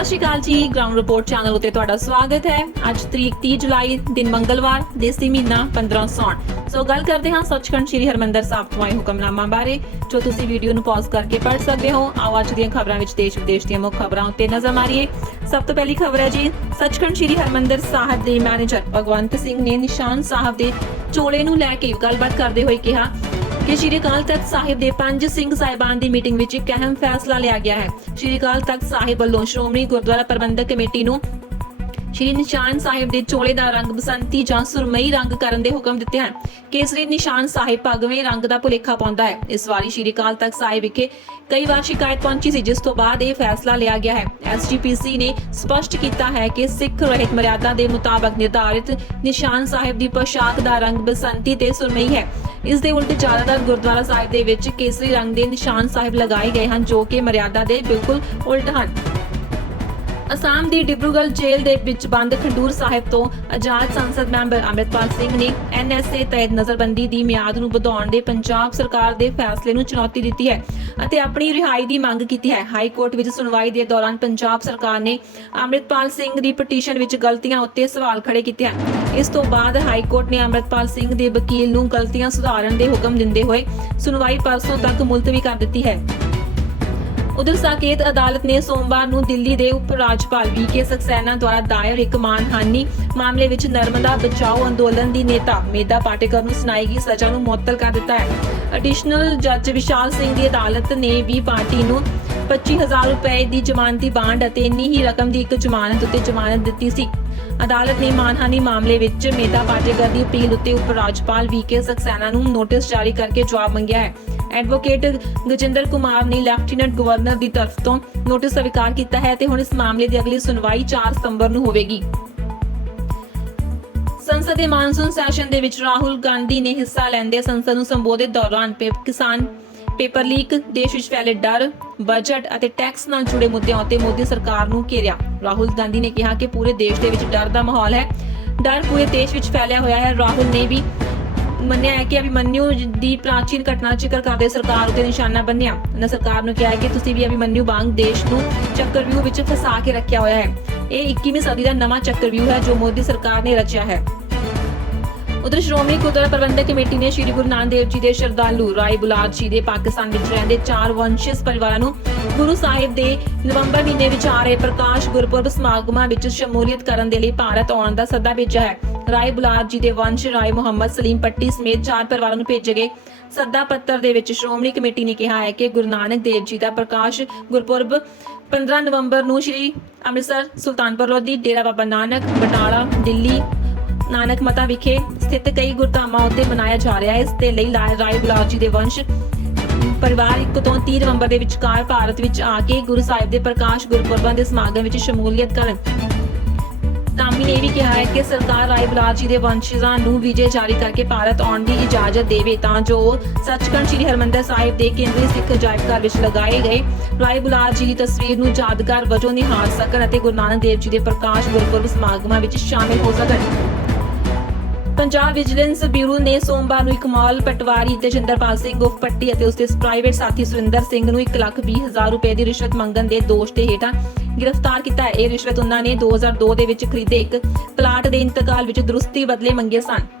ਸਤਿ ਸ਼੍ਰੀ ਅਕਾਲ ਜੀ। Ground report channel ਉਤੇ ਤੁਹਾਡਾ ਸਵਾਗਤ ਹੈ। ਅੱਜ ਤਰੀਕ 30 ਜੁਲਾਈ, ਦਿਨ ਮੰਗਲਵਾਰ, ਦੇਸੀ ਮਹੀਨਾ 15 ਸੌਣ ਸੋ ਗੱਲ ਕਰਦੇ ਹਾਂ ਸੱਚਖੰਡ ਸ੍ਰੀ ਹਰਮੰਦਰ ਸਾਹਿਬ ਤੋਂ ਆਏ ਹੁਕਮਨਾਮਾ ਬਾਰੇ, ਜੋ ਤੁਸੀਂ ਵੀਡੀਓ ਨੂੰ ਪੌਜ਼ ਕਰਕੇ ਪੜ੍ਹ ਸਕਦੇ ਹੋ। ਆਓ ਅੱਜ ਦੀਆਂ ਖਬਰਾਂ ਵਿੱਚ ਦੇਸ਼ ਵਿਦੇਸ਼ ਦੀਆਂ ਮੁੱਖ ਖਬਰਾਂ ਉੱਤੇ ਨਜ਼ਰ ਮਾਰੀਏ। ਸਭ ਤੋਂ ਪਹਿਲੀ ਖਬਰ ਹੈ ਜੀ, ਸੱਚਖੰਡ ਸ੍ਰੀ ਹਰਮੰਦਰ ਸਾਹਿਬ ਦੇ ਮੈਨੇਜਰ ਭਗਵੰਤ ਸਿੰਘ ਨੇ ਨਿਸ਼ਾਨ ਸਾਹਿਬ ਦੇ ਚੋਲੇ ਨੂੰ ਲੈ ਕੇ ਗੱਲਬਾਤ ਕਰਦੇ ਹੋਏ ਕਿਹਾ ਕਿ ਸ਼੍ਰੀ ਅਕਾਲ ਤਖਤ ਸਾਹਿਬ ਦੇ ਪੰਜ ਸਿੰਘ ਸਾਹਿਬਾਨ ਦੀ ਮੀਟਿੰਗ ਵਿੱਚ ਇੱਕ ਅਹਿਮ ਫੈਸਲਾ ਲਿਆ ਗਿਆ ਹੈ। ਸ਼੍ਰੀ ਅਕਾਲ ਤਖਤ ਸਾਹਿਬ ਵੱਲੋਂ ਸ਼੍ਰੋਮਣੀ ਗੁਰਦੁਆਰਾ ਪ੍ਰਬੰਧਕ ਕਮੇਟੀ ਨੂੰ ਸ਼੍ਰੀ ਨਿਸ਼ਾਨ ਸਾਹਿਬ ਦੇ ਚੋਲੇ ਦਾ ਰੰਗ ਬਸੰਤੀ ਜਾਂ ਸੁਰਮਈ ਰੰਗ ਕਰਨ ਦੇ ਹੁਕਮ ਦਿੱਤੇ ਹਨ। ਕੇਸਰੀ ਨਿਸ਼ਾਨ ਸਾਹਿਬ ਭਗਵੇਂ ਰੰਗ ਦਾ ਭੁਲੇਖਾ ਪਾਉਂਦਾ ਹੈ। ਇਸ ਵਾਰੀ ਸ਼੍ਰੀ ਅਕਾਲ ਤਖਤ ਸਾਹਿਬ ਵਿਖੇ ਕਈ ਵਾਰ ਸ਼ਿਕਾਇਤ ਪਹੁੰਚੀ ਸੀ, ਜਿਸ ਤੋਂ ਬਾਅਦ ਇਹ ਫੈਸਲਾ ਲਿਆ ਗਿਆ ਹੈ। ਐਸਜੀਪੀਸੀ ਨੇ ਸਪਸ਼ਟ ਕੀਤਾ ਹੈ ਕਿ ਸਿੱਖ ਰਹਿਤ ਮਰਿਆਦਾ ਦੇ ਮੁਤਾਬਕ ਨਿਰਧਾਰਿਤ ਨਿਸ਼ਾਨ ਸਾਹਿਬ ਦੀ ਪੋਸ਼ਾਕ ਦਾ ਰੰਗ ਬਸੰਤੀ ਤੇ ਸੁਰਮਈ ਹੈ। ਇਸ ਦੇ ਉਲਟ ਜ਼ਿਆਦਾਤਰ ਗੁਰਦੁਆਰਾ ਸਾਹਿਬ ਦੇ ਵਿੱਚ ਕੇਸਰੀ ਰੰਗ ਦੇ ਨਿਸ਼ਾਨ ਸਾਹਿਬ ਲਗਾਏ ਗਏ ਹਨ, ਜੋ ਕਿ ਮਰਿਆਦਾ ਦੇ ਬਿਲਕੁਲ ਉਲਟ ਹਨ। ਅਸਾਮ ਦੀ ਡਿਬਰੂਗੜ੍ਹ ਜੇਲ੍ਹ ਦੇ ਵਿੱਚ ਬੰਦ ਖੰਡੂਰ ਸਾਹਿਬ ਤੋਂ ਆਜ਼ਾਦ ਸੰਸਦ ਮੈਂਬਰ ਅੰਮ੍ਰਿਤਪਾਲ ਸਿੰਘ ਨੇ ਐਨਐਸਏ ਤਹਿਤ ਨਜ਼ਰਬੰਦੀ ਦੀ ਮਿਆਦ ਨੂੰ ਵਧਾਉਣ ਦੇ ਪੰਜਾਬ ਸਰਕਾਰ ਦੇ ਫੈਸਲੇ ਨੂੰ ਚੁਣੌਤੀ ਦਿੱਤੀ ਹੈ ਅਤੇ ਆਪਣੀ ਰਿਹਾਈ ਦੀ ਮੰਗ ਕੀਤੀ ਹੈ। ਹਾਈ ਕੋਰਟ ਵਿੱਚ ਸੁਣਵਾਈ ਦੇ ਦੌਰਾਨ ਪੰਜਾਬ ਸਰਕਾਰ ਨੇ ਅੰਮ੍ਰਿਤਪਾਲ ਸਿੰਘ ਦੀ ਪਟੀਸ਼ਨ ਵਿੱਚ ਗਲਤੀਆਂ ਉੱਤੇ ਸਵਾਲ ਖੜੇ ਕੀਤੇ ਹਨ। ਇਸ ਤੋਂ ਬਾਅਦ ਹਾਈ ਕੋਰਟ ਨੇ ਅੰਮ੍ਰਿਤਪਾਲ ਸਿੰਘ ਦੇ ਵਕੀਲ ਨੂੰ ਗਲਤੀਆਂ ਸੁਧਾਰਨ ਦੇ ਹੁਕਮ ਦਿੰਦੇ ਹੋਏ ਸੁਣਵਾਈ ਪਰਸੋਂ ਤੱਕ ਮੁਲਤਵੀ ਕਰ ਦਿੱਤੀ ਹੈ। ਉਧਰ ਸਾਕੇਤ ਅਦਾਲਤ ਨੇ ਸੋਮਵਾਰ ਨੂੰ ਦਿੱਲੀ ਦੇ ਉਪ ਰਾਜਪਾਲ ਵੀਕੇ ਸਕਸੈਨਾ ਦੁਆਰਾ ਦਾਇਰ ਇੱਕ ਮਾਨਹਾਨੀ ਮਾਮਲੇ ਵਿੱਚ ਨਰਮਦਾ ਬਚਾਓ ਅੰਦੋਲਨ ਦੀ ਨੇਤਾ ਮੇਦਾ ਪਾਟੇਕਰ ਨੂੰ ਸੁਣਾਈ ਗਈ ਸਜ਼ਾ ਨੂੰ ਮੁਅੱਤਲ ਕਰ ਦਿੱਤਾ ਹੈ। ਐਡੀਸ਼ਨਲ ਜੱਜ ਵਿਸ਼ਾਲ ਸਿੰਘ ਦੀ ਅਦਾਲਤ ਨੇ ਵੀ ਪਾਰਟੀ ਨੂੰ 25000 ਰੁਪਏ ਦੀ ਜ਼ਮਾਨਤੀ ਬਾਂਡ ਅਤੇ ਇੰਨੀ ਹੀ ਰਕਮ ਦੀ ਇੱਕ ਜ਼ਮਾਨਤ ਉੱਤੇ ਜ਼ਮਾਨਤ ਦਿੱਤੀ ਸੀ। ਅਦਾਲਤ ਨੇ ਮਾਨਹਾਨੀ ਮਾਮਲੇ ਵਿੱਚ ਮੇਦਾ ਪਾਟੇਕਰ ਦੀ ਅਪੀਲ ਉੱਤੇ ਉਪ ਰਾਜਪਾਲ ਵੀਕੇ ਸਕਸੈਨਾ ਨੂੰ ਨੋਟਿਸ ਜਾਰੀ ਕਰਕੇ ਜਵਾਬ ਮੰਗਿਆ ਹੈ। ਐਡਵੋਕੇਟ ਗਜਿੰਦਰ ਕੁਮਾਰ ਨੇ ਲੈਫਟੀਨੈਂਟ ਗਵਰਨਰ ਦੀ ਤਰਫ ਤੋਂ ਨੋਟਿਸ ਸਵੀਕਾਰ ਕੀਤਾ ਹੈ ਤੇ ਹੁਣ ਇਸ ਮਾਮਲੇ ਦੀ ਅਗਲੀ ਸੁਣਵਾਈ 4 ਸਤੰਬਰ ਨੂੰ ਹੋਵੇਗੀ। ਸੰਸਦ ਦੇ ਮਾਨਸੂਨ ਸੈਸ਼ਨ ਦੇ ਵਿੱਚ ਰਾਹੁਲ ਗਾਂਧੀ ਨੇ ਹਿੱਸਾ ਲੈਂਦੇ ਸੰਸਦ ਨੂੰ ਸੰਬੋਧਿਤ ਦੌਰਾਨ ਕਿਸਾਨ ਪੇਪਰ ਲੀਕ, ਦੇਸ਼ ਵਿੱਚ ਫੈਲੇ ਡਰ ਬਜਟ ਅਤੇ ਟੈਕਸ ਨਾਲ ਜੁੜੇ ਮੁੱਦਿਆਂ ਉੱਤੇ ਮੋਦੀ ਸਰਕਾਰ ਨੂੰ ਘੇਰਿਆ। ਰਾਹੁਲ ਗਾਂਧੀ ਨੇ ਕਿਹਾ ਕਿ ਪੂਰੇ ਦੇਸ਼ ਦੇ ਵਿੱਚ ਡਰ ਦਾ ਮਾਹੌਲ ਹੈ। ਡਰ ਪੂਰੇ ਦੇਸ਼ ਵਿੱਚ ਫੈਲਿਆ ਹੋਇਆ ਹੈ। ਰਾਹੁਲ ਨੇ ਵੀ ਮੰਨਿਆ ਹੈ ਕਿ ਅਭਿਮਨਿਊ ਦੀ ਪ੍ਰਾਚੀਨ ਘਟਨਾ ਜ਼ਿਕਰ ਕਰਦੇ ਸਰਕਾਰ ਉਤੇ ਨਿਸ਼ਾਨਾ ਬੰਨਿਆ। ਉਹਨਾਂ ਸਰਕਾਰ ਨੂੰ ਕਿਹਾ ਕਿ ਤੁਸੀਂ ਵੀ ਅਭਿਮਨਿਊ ਵਾਂਗ ਦੇਸ਼ ਨੂੰ ਚੱਕਰਵਿਊਹ ਵਿੱਚ ਫਸਾ ਕੇ ਰੱਖਿਆ ਹੋਇਆ ਹੈ। ਇਹ 21ਵੀਂ ਸਦੀ ਦਾ ਨਵਾਂ ਚੱਕਰਵਿਊਹ ਹੈ ਜੋ ਮੋਦੀ ਸਰਕਾਰ ਨੇ ਰਚਿਆ ਹੈ। ਉਧਰ ਸ਼੍ਰੋਮਣੀ ਗੁਰਦੁਆਰਾ ਪ੍ਰਬੰਧਕ ਕਮੇਟੀ ਨੇ ਸ੍ਰੀ ਗੁਰੂ ਨਾਨਕ ਦੇਵ ਜੀ ਦੇ ਸ਼ਰਧਾਲੂ ਰਾਏ ਬੁਲਾਦ ਜੀ ਦੇ ਪਾਕਿਸਤਾਨ ਵਿੱਚ ਰਹਿੰਦੇ ਚਾਰ ਵੰਸ਼ਿਸ ਪਰਿਵਾਰਾਂ ਨੂੰ ਗੁਰੂ ਸਾਹਿਬ ਦੇ ਨਵੰਬਰ ਮਹੀਨੇ ਵਿੱਚ ਆ ਰਹੇ ਪ੍ਰਕਾਸ਼ ਗੁਰਪੁਰਬ ਸਮਾਗਮਾਂ ਵਿੱਚ ਸ਼ਮੂਲੀਅਤ ਕਰਨ ਦੇ ਲਈ ਭਾਰਤ ਆਉਣ ਦਾ ਸੱਦਾ ਭੇਜਿਆ ਹੈ। ਰਾਏ ਬੁਲਾਦ ਜੀ ਦੇ ਵੰਸ਼ ਰਾਏ ਮੁਹੰਮਦ ਸਲੀਮ ਪੱਟੀ ਸਮੇਤ ਚਾਰ ਪਰਿਵਾਰਾਂ ਨੂੰ ਭੇਜੇ ਗਏ। ਸੱਦਾ ਪੱਤਰ ਦੇ ਵਿੱਚ ਸ਼੍ਰੋਮਣੀ ਕਮੇਟੀ ਨੇ ਕਿਹਾ ਹੈ ਕਿ ਗੁਰੂ ਨਾਨਕ ਦੇਵ ਜੀ ਦਾ ਪ੍ਰਕਾਸ਼ ਗੁਰਪੁਰਬ 15 ਨਵੰਬਰ ਨੂੰ ਸ੍ਰੀ ਅੰਮ੍ਰਿਤਸਰ ਸੁਲਤਾਨਪੁਰ ਲੋਧੀ, ਡੇਰਾ ਬਾਬਾ ਨਾਨਕ, ਬਟਾਲਾ, ਦਿੱਲੀ ਨਾਨਕ ਮਤਾ ਵਿਖੇ ਸਥਿਤ ਕਈ ਗੁਰਧਾਮਾਂ ਉੱਤੇ ਮਨਾਇਆ ਜਾ ਰਿਹਾ ਹੈ। ਇਸ ਦੇ ਲਈ ਰਾਏ ਬੁਲਾਰ ਜੀ ਦੇ ਵੰਸ਼ ਪਰਿਵਾਰ 1 ਤੋਂ 30 ਨਵੰਬਰ ਦੇ ਵਿਚਕਾਰ ਭਾਰਤ ਵਿੱਚ ਆ ਕੇ ਗੁਰੂ ਸਾਹਿਬ ਦੇ ਪ੍ਰਕਾਸ਼ ਗੁਰਪੁਰਬਾਂ ਦੇ ਸਮਾਗਮ ਵਿੱਚ ਸ਼ਮੂਲੀਅਤ ਕਰਨ। ਧਾਮੀ ਨੇ ਵੀ ਕਿਹਾ ਹੈ ਕਿ ਸਰਕਾਰ ਰਾਏ ਬੁਲਾਰ ਜੀ ਦੇ ਵੰਸ਼ਜਾਂ ਨੂੰ ਵੀਜ਼ੇ ਜਾਰੀ ਕਰਕੇ ਭਾਰਤ ਆਉਣ ਦੀ ਇਜਾਜ਼ਤ ਦੇਵੇ ਤਾਂ ਜੋ ਉਹ ਸੱਚਖੰਡ ਸ੍ਰੀ ਹਰਮੰਦਰ ਸਾਹਿਬ ਦੇ ਕੇਂਦਰੀ ਸਿੱਖ ਅਜਾਇਬ ਘਰ ਵਿੱਚ ਲਗਾਏ ਗਏ। ਰਾਏ ਬੁਲਾਰ ਜੀ ਦੀ ਤਸਵੀਰ ਨੂੰ ਯਾਦਗਾਰ ਵਜੋਂ ਨਿਹਾਰ ਸਕਣ ਅਤੇ ਗੁਰੂ ਨਾਨਕ ਦੇਵ ਜੀ ਦੇ ਪ੍ਰਕਾਸ਼ ਗੁਰਪੁਰਬ ਸਮਾਗਮਾਂ ਵਿੱਚ ਸ਼ਾਮਿਲ ਹੋ ਸਕਣ। ਪੰਜਾਬ ਵਿਜੀਲੈਂਸ ਬਿਊਰੋ ਨੇ ਸੋਮਵਾਰ ਨੂੰ ਇਕਮਾਲ ਪਟਵਾਰੀ ਤੇ ਜਿੰਦਰਪਾਲ ਸਿੰਘ ਉਫ ਪੱਟੀ ਅਤੇ ਉਸਦੇ ਪ੍ਰਾਈਵੇਟ ਸਾਥੀ ਸੁਰਿੰਦਰ ਸਿੰਘ ਨੂੰ 1,20,000 ਰੁਪਏ ਦੀ ਰਿਸ਼ਵਤ ਮੰਗਣ ਦੇ ਦੋਸ਼ ਤੇ ਹੇਠਾਂ ਗ੍ਰਿਫਤਾਰ ਕੀਤਾ ਇਹ ਰਿਸ਼ਵਤ ਉਹਨਾਂ ਨੇ 2002 ਦੇ ਵਿੱਚ ਖਰੀਦੇ ਇੱਕ ਪਲਾਟ ਦੇ ਇੰਤਕਾਲ ਵਿੱਚ ਦਰੁਸਤੀ ਬਦਲੇ ਮੰਗੇ ਸਨ।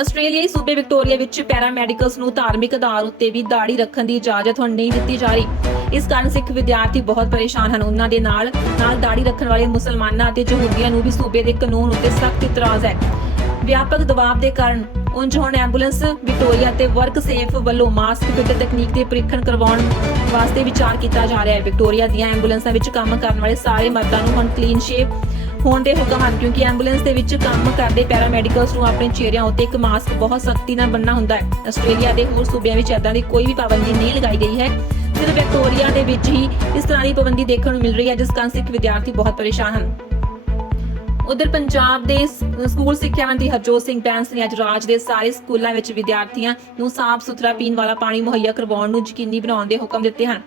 ਆਸਟ੍ਰੇਲੀਆਈ ਸੂਬੇ ਵਿਕਟੋਰੀਆ ਵਿੱਚ ਪੈਰਾਮੈਡੀਕਲਸ ਨੂੰ ਧਾਰਮਿਕ ਆਧਾਰ ਉੱਤੇ ਵੀ ਦਾੜੀ ਰੱਖਣ ਦੀ ਇਜਾਜ਼ਤ ਹੁਣ ਨਹੀਂ ਦਿੱਤੀ ਜਾ ਰਹੀ। ਇਸ ਕਾਰਨ ਸਿੱਖ ਵਿਦਿਆਰਥੀ ਬਹੁਤ ਪਰੇਸ਼ਾਨ ਹਨ। ਉਹਨਾਂ ਦੇ ਨਾਲ ਨਾਲ ਦਾੜੀ ਰੱਖਣ ਵਾਲੇ ਮੁਸਲਮਾਨਾਂ ਅਤੇ ਯਹੂਦੀਆਂ ਨੂੰ ਵੀ ਸੂਬੇ ਦੇ ਕਾਨੂੰਨ ਉੱਤੇ ਸਖਤ ਇਤਰਾਜ਼ ਹੈ। ਵਿਆਪਕ ਦਬਾਅ ਦੇ ਕਾਰਨ ਉਂਝ ਹੁਣ ਐਂਬੂਲੈਂਸ, ਵਿਕਟੋਰੀਆ ਤੇ ਵਰਕ ਸੇਫ ਵੱਲੋਂ ਮਾਸਕ, ਫਿਟ ਤਕਨੀਕ ਦੇ ਪਰੀਖਣ ਕਰਵਾਉਣ ਵਾਸਤੇ ਵਿਚਾਰ ਕੀਤਾ ਜਾ ਰਿਹਾ ਹੈ। ਵਿਕਟੋਰੀਆ ਦੀਆਂ ਐਂਬੂਲੈਂਸਾਂ ਵਿੱਚ ਕੰਮ ਕਰਨ ਵਾਲੇ ਸਾਰੇ ਮਰਦਾਂ ਨੂੰ ਹੁਣ ਕਲੀਨ ਸ਼ੇਵ ਹੋਣ ਦੇ ਹੁਕਮ ਹਨ, ਕਿਉਂਕਿ ਐਂਬੂਲੈਂਸ ਦੇ ਵਿੱਚ ਕੰਮ ਕਰਦੇ ਪੈਰਾਮੈਡੀਕਲਸ ਨੂੰ ਆਪਣੇ ਚਿਹਰਿਆਂ ਉੱਤੇ ਇੱਕ ਮਾਸਕ ਬਹੁਤ ਸਖਤੀ ਨਾਲ ਬੰਨਣਾ ਹੁੰਦਾ ਹੈ। ਆਸਟ੍ਰੇਲੀਆ ਦੇ ਹੋਰ ਸੂਬਿਆਂ ਵਿੱਚ ਇਦਾਂ ਦੀ ਕੋਈ ਵੀ ਪਾਬੰਦੀ ਨਹੀਂ ਲਗਾਈ ਗਈ ਹੈ। ਸਿਰਫ ਵਿਕਟੋਰੀਆ ਦੇ ਵਿੱਚ ਹੀ ਇਸ ਤਰ੍ਹਾਂ ਦੀ ਪਾਬੰਦੀ ਦੇਖਣ ਨੂੰ ਮਿਲ ਰਹੀ ਹੈ, ਜਿਸ ਕਾਰਨ ਸਿੱਖ ਵਿਦਿਆਰਥੀ ਬਹੁਤ ਪਰੇਸ਼ਾਨ ਹਨ। ਉਧਰ ਪੰਜਾਬ ਦੇ ਸਕੂਲ ਸਿੱਖਿਆ ਮੰਤਰੀ ਹਰਜੋਤ ਸਿੰਘ ਬੈਂਸ ਨੇ ਅੱਜ ਰਾਜ ਦੇ ਸਾਰੇ ਸਕੂਲਾਂ ਵਿੱਚ ਵਿਦਿਆਰਥੀਆਂ ਨੂੰ ਸਾਫ਼ ਸੁਥਰਾ ਪੀਣ ਵਾਲਾ ਪਾਣੀ ਮੁਹੱਈਆ ਕਰਵਾਉਣ ਨੂੰ ਯਕੀਨੀ ਬਣਾਉਣ ਦੇ ਹੁਕਮ ਦਿੱਤੇ ਹਨ।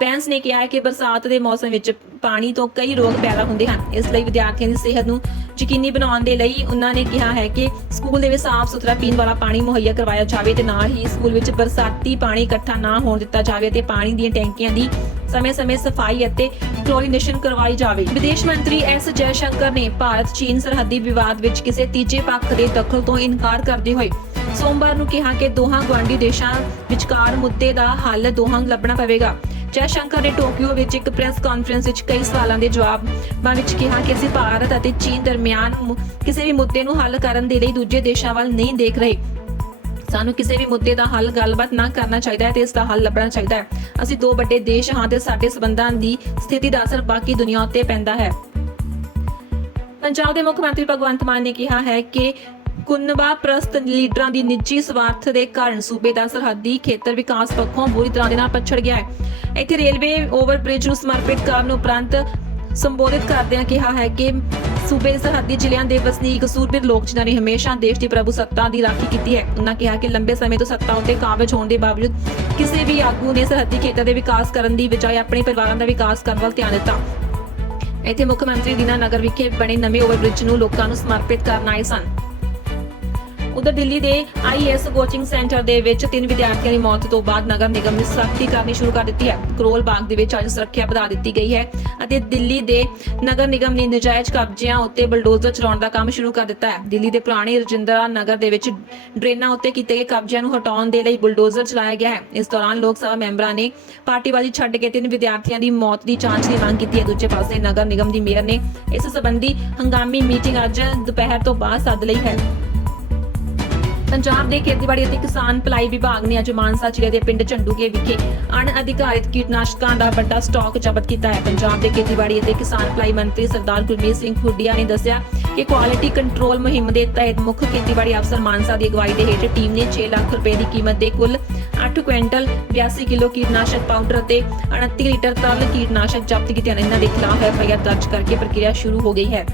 ਬੈਂਸ ਨੇ ਕਿਹਾ ਹੈ ਕਿ ਬਰਸਾਤ ਦੇ ਮੌਸਮ ਵਿੱਚ ਪਾਣੀ ਤੋਂ ਕਈ ਰੋਗ ਪੈਦਾ ਹੁੰਦੇ ਹਨ। ਇਸ ਲਈ ਵਿਦਿਆਰਥੀਆਂ ਦੀ ਸਿਹਤ ਨੂੰ ਯਕੀਨੀ ਬਣਾਉਣ ਦੇ ਲਈ ਉਹਨਾਂ ਨੇ ਕਿਹਾ ਹੈ ਕਿ ਸਕੂਲ ਦੇ ਵਿੱਚ ਸਾਫ਼ ਸੁਥਰਾ ਪੀਣ ਵਾਲਾ ਪਾਣੀ ਮੁਹੱਈਆ ਕਰਵਾਇਆ ਜਾਵੇ ਤੇ ਨਾਲ ਹੀ ਸਕੂਲ ਵਿੱਚ ਬਰਸਾਤੀ ਪਾਣੀ ਇਕੱਠਾ ਨਾ ਹੋਣ ਦਿੱਤਾ ਜਾਵੇ ਤੇ ਪਾਣੀ ਦੀਆਂ ਟੈਂਕੀਆਂ ਦੀ ਸਮੇਂ-ਸਮੇਂ ਸਫ਼ਾਈ ਅਤੇ ਕਲੋਰੀਨੇਸ਼ਨ ਕਰਵਾਈ ਜਾਵੇ। ਵਿਦੇਸ਼ ਮੰਤਰੀ ਐਸ ਜੈਸ਼ੰਕਰ ਨੇ ਭਾਰਤ ਚੀਨ ਸਰਹੱਦੀ ਵਿਵਾਦ ਵਿੱਚ ਕਿਸੇ ਤੀਜੇ ਪੱਖ ਦੇ ਦਖਲ ਤੋਂ ਇਨਕਾਰ ਕਰਦੇ ਹੋਏ ਸੋਮਵਾਰ ਨੂੰ ਕਿਹਾ ਕਿ ਦੋਹਾਂ ਗੁਆਂਢੀ ਦੇਸ਼ਾਂ ਵਿਚਕਾਰ ਮੁੱਦੇ ਦਾ ਹੱਲ ਦੋਹਾਂ ਲੱਭਣਾ ਪਵੇਗਾ। ਜੈਸ਼ੰਕਰ ਨੇ ਟੋਕੀਓ ਵਿੱਚ ਇੱਕ ਪ੍ਰੈਸ ਕਾਨਫਰੰਸ ਵਿੱਚ ਕਈ ਸਵਾਲਾਂ ਦੇ ਜਵਾਬਾਂ ਵਿੱਚ ਕਿਹਾ ਕਿ ਅਸੀਂ ਭਾਰਤ ਅਤੇ ਚੀਨ ਦਰਮਿਆਨ ਕਿਸੇ ਵੀ ਮੁੱਦੇ ਨੂੰ ਹੱਲ ਕਰਨ ਦੇ ਲਈ ਦੂਜੇ ਦੇਸ਼ਾਂ ਵੱਲ ਨਹੀਂ ਦੇਖ ਰਹੇ। ਸਾਨੂੰ ਕਿਸੇ ਵੀ ਮੁੱਦੇ ਦਾ ਹੱਲ ਗੱਲਬਾਤ ਨਾ ਕਰਨਾ ਚਾਹੀਦਾ ਹੈ ਤੇ ਇਸ ਦਾ ਹੱਲ ਲੱਭਣਾ ਚਾਹੀਦਾ ਹੈ। ਅਸੀਂ ਦੋ ਵੱਡੇ ਦੇਸ਼ ਹਾਂ ਤੇ ਸਾਡੇ ਸਬੰਧਾਂ ਦੀ ਸਥਿਤੀ ਦਾ ਅਸਰ ਬਾਕੀ ਦੁਨੀਆ ਉੱਤੇ ਪੈਂਦਾ ਹੈ। ਪੰਜਾਬ ਦੇ ਮੁੱਖ ਮੰਤਰੀ ਭਗਵੰਤ ਮਾਨ ਨੇ ਕਿਹਾ ਹੈ ਕਿ ਕੁੰਨਬਾ ਪ੍ਰਸਤ ਲੀਡਰਾਂ ਦੀ ਨਿੱਜੀ ਸਵਾਰਥ ਦੇ ਕਾਰਨ ਸੂਬੇ ਦਾ ਸਰਹੱਦੀ ਖੇਤਰ ਵਿਕਾਸ ਪੱਖੋਂ ਬੁਰੀ ਤਰ੍ਹਾਂ ਦੇ ਨਾਲ ਪਛੜ ਗਿਆ ਹੈ। ਇੱਥੇ ਰੇਲਵੇ ਓਵਰਬ੍ਰਿਜ ਨੂੰ ਸਮਰਪਿਤ ਕਰਨ ਉਪਰੰਤ ਸੰਬੋਧਿਤ ਕਰਦਿਆਂ ਕਿਹਾ ਹੈ ਕਿ ਸੂਬੇ ਸਰਹੱਦੀ ਜ਼ਿਲ੍ਹਿਆਂ ਦੇ ਵਸਨੀਕ ਸੂਰਬੀਰ ਲੋਕ, ਜਿਨ੍ਹਾਂ ਨੇ ਹਮੇਸ਼ਾ ਦੇਸ਼ ਦੀ ਪ੍ਰਭੂ ਸੱਤਾ ਦੀ ਰਾਖੀ ਕੀਤੀ ਹੈ, ਉਹਨਾਂ ਕਿਹਾ ਕਿ ਲੰਬੇ ਸਮੇਂ ਤੋਂ ਸੱਤਾ ਉੱਤੇ ਕਾਬਜ ਹੋਣ ਦੇ ਬਾਵਜੂਦ ਕਿਸੇ ਵੀ ਆਗੂ ਨੇ ਸਰਹੱਦੀ ਖੇਤਰ ਦੇ ਵਿਕਾਸ ਕਰਨ ਦੀ ਬਜਾਏ ਆਪਣੇ ਪਰਿਵਾਰਾਂ ਦਾ ਵਿਕਾਸ ਕਰਨ ਵੱਲ ਧਿਆਨ ਦਿੱਤਾ। ਇੱਥੇ ਮੁੱਖ ਮੰਤਰੀ ਦੀਨਾ ਨਗਰ ਵਿਖੇ ਬਣੇ ਨਵੇਂ ਓਵਰਬ੍ਰਿਜ ਨੂੰ ਲੋਕਾਂ ਨੂੰ ਸਮਰਪਿਤ ਕਰਨ ਆਏ ਸਨ। ਉਧਰ ਦਿੱਲੀ ਦੇ ਆਈਐਸ ਕੋਚਿੰਗ ਸੈਂਟਰ ਦੇ ਵਿੱਚ ਤਿੰਨ ਵਿਦਿਆਰਥੀਆਂ ਦੀ ਮੌਤ ਤੋਂ ਬਾਅਦ ਨਗਰ ਨਿਗਮ ਨੇ ਸਖਤੀ ਕਰਨੀ ਸ਼ੁਰੂ ਕਰ ਦਿੱਤੀ ਹੈ। ਕਰੋਲ ਬਾਗ ਦੇ ਵਿੱਚ ਅੱਜ ਸੁਰੱਖਿਆ ਵਧਾ ਦਿੱਤੀ ਗਈ ਹੈ ਅਤੇ ਦਿੱਲੀ ਦੇ ਨਗਰ ਨਿਗਮ ਨੇ ਨਜਾਇਜ਼ ਕਬਜ਼ਿਆਂ ਉੱਤੇ ਬਲਡੋਜ਼ਰ ਚਲਾਉਣ ਦਾ ਕੰਮ ਸ਼ੁਰੂ ਕਰ ਦਿੱਤਾ ਹੈ। ਦਿੱਲੀ ਦੇ ਪੁਰਾਣੇ ਰਜਿੰਦਰਾ ਨਗਰ ਦੇ ਵਿੱਚ ਡਰੇਨਾਂ ਉੱਤੇ ਕੀਤੇ ਗਏ ਕਬਜ਼ਿਆਂ ਨੂੰ ਹਟਾਉਣ ਦੇ ਲਈ ਬੁਲਡੋਜ਼ਰ ਚਲਾਇਆ ਗਿਆ ਹੈ। ਇਸ ਦੌਰਾਨ ਲੋਕ ਸਭਾ ਮੈਂਬਰਾਂ ਨੇ ਪਾਰਟੀਬਾਜ਼ੀ ਛੱਡ ਕੇ ਤਿੰਨ ਵਿਦਿਆਰਥੀਆਂ ਦੀ ਮੌਤ ਦੀ ਜਾਂਚ ਦੀ ਮੰਗ ਕੀਤੀ ਹੈ। ਦੂਜੇ ਪਾਸੇ ਨਗਰ ਨਿਗਮ ਦੀ ਮੇਅਰ ਨੇ ਇਸ ਸੰਬੰਧੀ ਹੰਗਾਮੀ ਮੀਟਿੰਗ ਅੱਜ ਦੁਪਹਿਰ ਤੋਂ ਬਾਅਦ ਸੱਦ ਲਈ ਹੈ। ਪੰਜਾਬ ਦੇ ਖੇਤੀਬਾੜੀ ਅਤੇ ਕਿਸਾਨ ਭਲਾਈ ਵਿਭਾਗ ਨੇ ਅੱਜ ਮਾਨਸਾ ਜ਼ਿਲ੍ਹੇ ਦੇ ਪਿੰਡ ਝੰਡੂਕੇ ਵਿਖੇ ਅਣਅਧਿਕਾਰਿਤ ਕੀਟਨਾਸ਼ਕਾਂ ਦਾ ਵੱਡਾ ਸਟਾਕ ਜ਼ਬਤ ਕੀਤਾ ਹੈ। ਪੰਜਾਬ ਦੇ ਖੇਤੀਬਾੜੀ ਅਤੇ ਕਿਸਾਨ ਭਲਾਈ ਮੰਤਰੀ ਸਰਦਾਰ ਗੁਰਮੀਤ ਸਿੰਘ ਖੁੱਡੀਆ ਨੇ ਦੱਸਿਆ ਕਿ ਕੁਆਲਿਟੀ ਕੰਟਰੋਲ ਮੁਹਿੰਮ ਦੇ ਤਹਿਤ ਮੁੱਖ ਖੇਤੀਬਾੜੀ ਅਫਸਰ ਮਾਨਸਾ ਦੀ ਅਗਵਾਈ ਦੇ ਹੇਠ ਟੀਮ ਨੇ 6 ਲੱਖ ਰੁਪਏ ਦੀ ਕੀਮਤ ਦੇ ਕੁੱਲ 8 ਕੁਇੰਟਲ 82 ਕਿਲੋ ਕੀਟਨਾਸ਼ਕ ਪਾਊਡਰ ਅਤੇ 29 ਲੀਟਰ ਤਰਲ ਕੀਟਨਾਸ਼ਕ ਜ਼ਬਤ ਕੀਤੇ ਹਨ ਇਹਨਾਂ ਦੇ ਖਿਲਾਫ ਐਫਆਈਆਰ ਦਰਜ ਕਰਕੇ ਪ੍ਰਕਿਰਿਆ ਸ਼ੁਰੂ ਹੋ ਗਈ ਹੈ।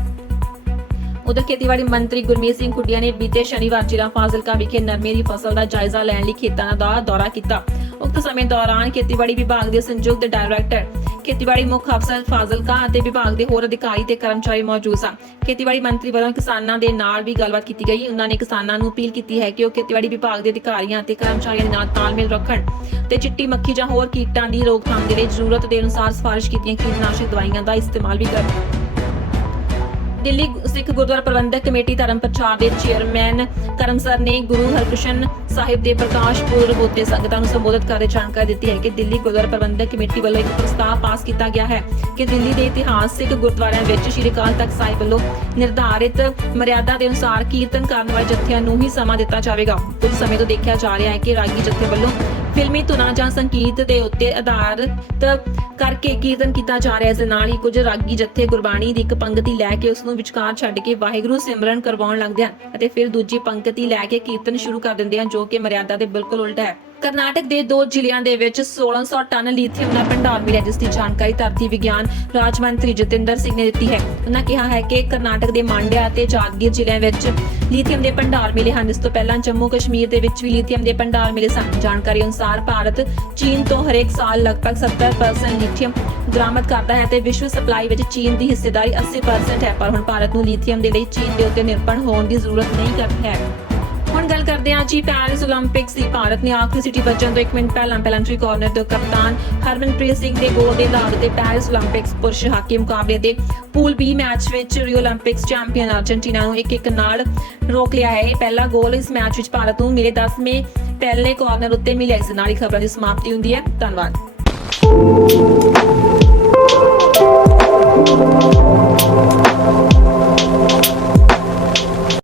ਉਧਰ ਖੇਤੀਬਾੜੀ ਮੰਤਰੀ ਗੁਰਮੀਤ ਸਿੰਘ ਖੁੱਡੀਆ ਨੇ ਬੀਤੇ ਸ਼ਨੀਵਾਰ ਜ਼ਿਲ੍ਹਾ ਫਾਜ਼ਿਲਕਾ ਵਿਖੇ ਨਰਮੇ ਦੀ ਫਸਲ ਦਾ ਜਾਇਜ਼ਾ ਲੈਣ ਲਈ ਖੇਤਾਂ ਦਾ ਦੌਰਾ ਕੀਤਾ। ਉਕਤ ਸਮੇਂ ਦੌਰਾਨ ਖੇਤੀਬਾੜੀ ਵਿਭਾਗ ਦੇ ਸੰਯੁਕਤ ਡਾਇਰੈਕਟਰ, ਖੇਤੀਬਾੜੀ ਮੁੱਖ ਅਫਸਰ ਫਾਜ਼ਿਲਕਾ ਅਤੇ ਵਿਭਾਗ ਦੇ ਹੋਰ ਅਧਿਕਾਰੀ ਤੇ ਕਰਮਚਾਰੀ ਮੌਜੂਦ ਸਨ। ਖੇਤੀਬਾੜੀ ਮੰਤਰੀ ਵੱਲੋਂ ਕਿਸਾਨਾਂ ਦੇ ਨਾਲ ਵੀ ਗੱਲਬਾਤ ਕੀਤੀ ਗਈ। ਉਹਨਾਂ ਨੇ ਕਿਸਾਨਾਂ ਨੂੰ ਅਪੀਲ ਕੀਤੀ ਹੈ ਕਿ ਉਹ ਖੇਤੀਬਾੜੀ ਵਿਭਾਗ ਦੇ ਅਧਿਕਾਰੀਆਂ ਅਤੇ ਕਰਮਚਾਰੀਆਂ ਦੇ ਨਾਲ ਤਾਲਮੇਲ ਰੱਖਣ ਤੇ ਚਿੱਟੀ ਮੱਖੀ ਜਾਂ ਹੋਰ ਕੀਟਾਂ ਦੀ ਰੋਕਥਾਮ ਦੇ ਲਈ ਜ਼ਰੂਰਤ ਦੇ ਅਨੁਸਾਰ ਸਿਫਾਰਿਸ਼ ਕੀਤੀਆਂ ਕੀਟਨਾਸ਼ਕ ਦਵਾਈਆਂ ਦਾ ਇਸਤੇਮਾਲ ਵੀ ਕਰਨ। ਦਿੱਲੀ ਸਿੱਖ ਗੁਰਦੁਆਰਾ ਪ੍ਰਬੰਧਕ ਕਮੇਟੀ ਧਰਮ ਪ੍ਰਚਾਰ ਦੇ ਚੇਅਰਮੈਨ ਕਰਮਸਰ ਨੇ ਗੁਰੂ ਹਰਕ੍ਰਿਸ਼ਨ ਸਾਹਿਬ ਦੇ ਪ੍ਰਕਾਸ਼ ਪੁਰਬ ਉੱਤੇ ਸੰਗਤਾਂ ਨੂੰ ਸੰਬੋਧਿਤ ਕਰਦੇ ਜਾਣਕਾਰੀ ਦਿੱਤੀ ਹੈ ਕਿ ਦਿੱਲੀ ਗੁਰਦੁਆਰਾ ਪ੍ਰਬੰਧਕ ਕਮੇਟੀ ਵੱਲੋਂ ਇੱਕ ਪ੍ਰਸਤਾਵ ਪਾਸ ਕੀਤਾ ਗਿਆ ਹੈ ਕਿ ਦਿੱਲੀ ਦੇ ਇਤਿਹਾਸਿਕ ਗੁਰਦੁਆਰਿਆਂ ਵਿੱਚ ਸ਼੍ਰੀ ਅਕਾਲ ਤਖਤ ਸਾਹਿਬ ਵੱਲੋਂ ਨਿਰਧਾਰਿਤ ਮਰਿਆਦਾ ਦੇ ਅਨੁਸਾਰ ਕੀਰਤਨ ਕਰਨ ਵਾਲੇ ਜਥਿਆਂ ਨੂੰ ਹੀ ਸਮਾਂ ਦਿੱਤਾ ਜਾਵੇਗਾ। ਕੁਝ ਸਮੇਂ ਤੋਂ ਦੇਖਿਆ ਜਾ ਰਿਹਾ ਹੈ ਕਿ ਰਾਗੀ ਜਥੇ ਵੱਲੋਂ ਫਿਲਮੀ ਧੁਨਾਂ ਜਾਂ ਸੰਗੀਤ ਦੇ ਉੱਤੇ ਆਧਾਰਿਤ ਕਰਕੇ ਕੀਰਤਨ ਕੀਤਾ ਜਾ ਰਿਹਾ ਹੈ। ਇਸ ਦੇ ਨਾਲ ਹੀ ਕੁਝ ਰਾਗੀ ਜਥੇ ਗੁਰਬਾਣੀ ਦੀ ਇੱਕ ਪੰਕਤੀ ਲੈ ਕੇ ਉਸ ਨੂੰ ਵਿਚਕਾਰ ਛੱਡ ਕੇ ਵਾਹਿਗੁਰੂ ਸਿਮਰਨ ਕਰਵਾਉਣ ਲੱਗਦੇ ਹਨ ਅਤੇ ਫਿਰ ਦੂਜੀ ਪੰਕਤੀ ਲੈ ਕੇ ਕੀਰਤਨ ਸ਼ੁਰੂ ਕਰ ਦਿੰਦੇ ਹਨ, ਜੋ ਕਿ ਮਰਿਆਦਾ ਦੇ ਬਿਲਕੁਲ ਉਲਟ ਹੈ। ਕਰਨਾਟਕ ਦੇ ਦੋ ਜ਼ਿਲ੍ਹਿਆਂ ਦੇ ਵਿੱਚ 1600 ਟਨ ਲੀਥੀਅਮ ਦਾ ਭੰਡਾਰ ਮਿਲਿਆ, ਜਿਸ ਦੀ ਜਾਣਕਾਰੀ ਧਰਤੀ ਵਿਗਿਆਨ ਰਾਜ ਮੰਤਰੀ ਜਤਿੰਦਰ ਸਿੰਘ ਨੇ ਦਿੱਤੀ ਹੈ। ਉਹਨਾਂ ਕਿਹਾ ਹੈ ਕਿ ਕਰਨਾਟਕ ਦੇ ਮਾਂਡਿਆ ਅਤੇ ਜਾਦਗੀਰ ਜ਼ਿਲ੍ਹਿਆਂ ਵਿੱਚ ਲੀਥੀਅਮ ਦੇ ਭੰਡਾਰ ਮਿਲੇ ਹਨ। ਇਸ ਤੋਂ ਪਹਿਲਾਂ ਜੰਮੂ ਕਸ਼ਮੀਰ ਦੇ ਵਿੱਚ ਵੀ ਲੀਥੀਅਮ ਦੇ ਭੰਡਾਰ ਮਿਲੇ ਸਨ। ਜਾਣਕਾਰੀ ਅਨੁਸਾਰ ਭਾਰਤ ਚੀਨ ਤੋਂ ਹਰੇਕ ਸਾਲ ਲਗਭਗ 70% ਲੀਥੀਅਮ ਬਰਾਮਦ ਕਰਦਾ ਹੈ ਤੇ ਵਿਸ਼ਵ ਸਪਲਾਈ ਵਿੱਚ ਚੀਨ ਦੀ ਹਿੱਸੇਦਾਰੀ 80% ਹੈ। ਪਰ ਹੁਣ ਭਾਰਤ ਨੂੰ ਲੀਥੀਅਮ ਦੇ ਲਈ ਚੀਨ ਦੇ ਉੱਤੇ ਨਿਰਭਰ ਹੋਣ ਦੀ ਜ਼ਰੂਰਤ ਨਹੀਂ ਹੈ। ਹੁਣ ਗੱਲ ਕਰਦੇ ਹਾਂ ਜੀ ਪੈਰਿਸ 올림픽ਸ ਦੀ। ਭਾਰਤ ਨੇ ਆਖਰੀ ਸਿਟੀ ਬੱਚਣ ਤੋਂ 1 ਮਿੰਟ ਪਹਿਲਾਂ ਪੈਲੰਟਰੀ ਕਾਰਨਰ ਤੋਂ ਕਪਤਾਨ ਹਰਮਨਪ੍ਰੀਤ ਸਿੰਘ ਦੇ ਗੋਲ ਦੇ ਆਧਾਰ ਤੇ ਪੈਰਿਸ 올림픽ਸ ਪੁਰਸ਼ ਹਾਕੀ ਮੁਕਾਬਲੇ ਦੇ ਪੂਲ ਬੀ ਮੈਚ ਵਿੱਚ ਰਿਓ 올림픽ਸ ਚੈਂਪੀਅਨ ਅਰਜنٹੀਨਾ ਨੂੰ 1-1 ਨਾਲ ਰੋਕ ਲਿਆ ਹੈ। ਪਹਿਲਾ ਗੋਲ ਇਸ ਮੈਚ ਵਿੱਚ ਭਾਰਤ ਨੂੰ ਮਿਲੇ 10ਵੇਂ ਪਹਿਲੇ ਕਾਰਨਰ ਉੱਤੇ ਮਿਲਿਆ ਇਸ ਨਾਲ ਹੀ ਖਬਰ ਦੀ ਸਮਾਪਤੀ ਹੁੰਦੀ ਹੈ। ਧੰਨਵਾਦ।